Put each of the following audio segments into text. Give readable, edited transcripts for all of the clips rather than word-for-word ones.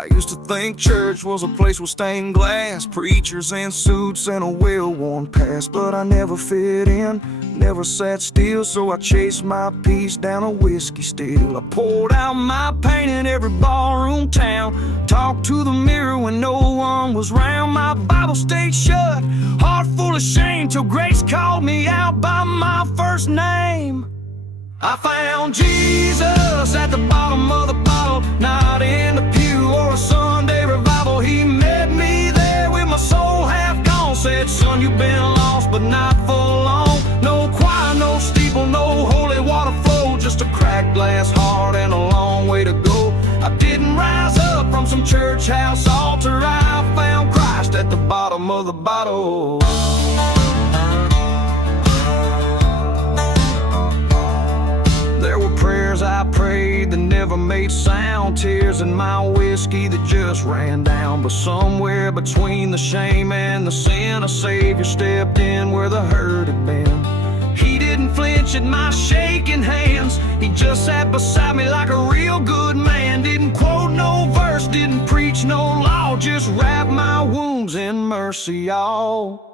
I used to think church was a place with stained glass, preachers in suits and a well-worn past. But I never fit in, never sat still, so I chased my peace down a whiskey still. I poured out my pain in every ballroom town, talked to the mirror when no one was round. My Bible stayed shut, heart full of shame, till grace called me out by my first name. I found Jesus at the bottom of the bottle, not in the pew or a Sunday revival. He met me there with my soul half gone, said, son, you've been lost but not for long. No choir, no steeple, no holy water flow, just a cracked glass heart and a long way to go. I didn't rise up from some church house altar, I found Christ at the bottom of the bottle. Prayers I prayed that never made sound, tears in my whiskey that just ran down. But somewhere between the shame and the sin, a Savior stepped in where the hurt had been. He didn't flinch at my shaking hands, he just sat beside me like a real good man. Didn't quote no verse, didn't preach no law, just wrapped my wounds in mercy, y'all.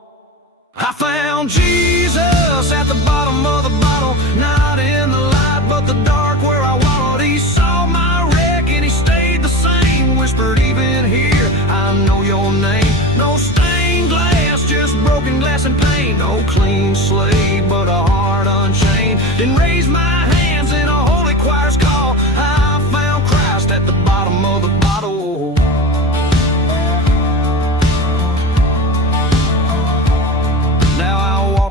I found Jesus at the bottom of the bottle, not in the light but the dark where I wallowed. He saw my wreck and he stayed the same, whispered, even here I know your name. No stained glass, just broken glass and pain, no clean slate but a heart unchained. Didn't raise my hands in a holy choir's call, I found Christ at the bottom of the bottle.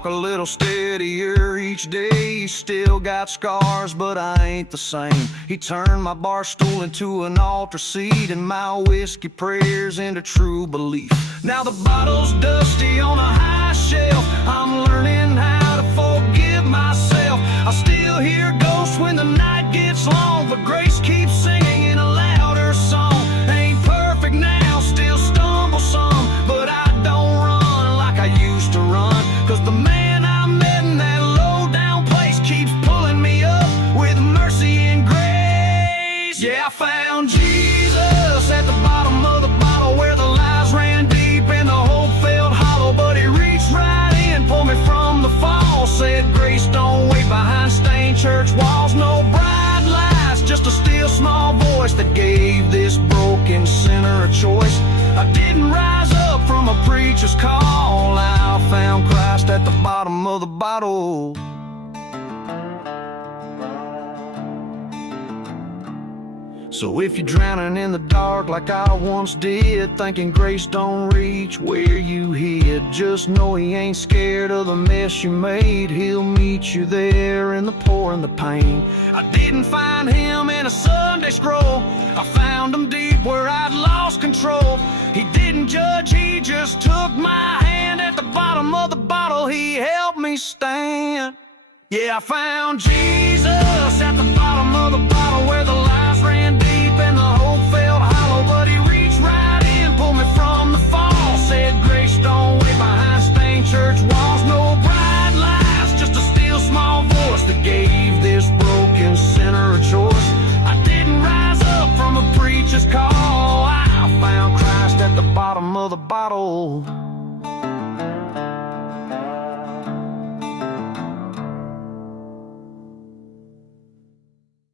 A little steadier each day, still got scars but I ain't the same. He turned my bar stool into an altar seat and my whiskey prayers into true belief. Now the bottle's dusty on a high shelf, I'm learning how to forgive myself. I still hear ghosts when the night gets long, but grace keeps singing in a louder song. Ain't perfect now, still stumble some, but I don't run like I used to run, 'cause the man I met in that low down place keeps pulling me up with mercy and grace. Yeah, I found Jesus at the bottom of the bottle where the lies ran deep and the hope felt hollow. But he reached right in, pulled me from the fall, said grace don't wait behind stained church walls. No bright lights, just a still small voice that gave this broken sinner a choice. I didn't rise up from a preacher's call, I found Christ at the bottom of the bottle. So if you're drowning in the dark like I once did, thinking grace don't reach where you hid, just know he ain't scared of the mess you made. He'll meet you there in the pour and the pain. I didn't find him in a Sunday scroll, I found him deep where I'd lost control. He didn't judge, he just took my hand at the bottom of the bottle, he helped me stand. Yeah, I found Jesus at the bottom of the bottle.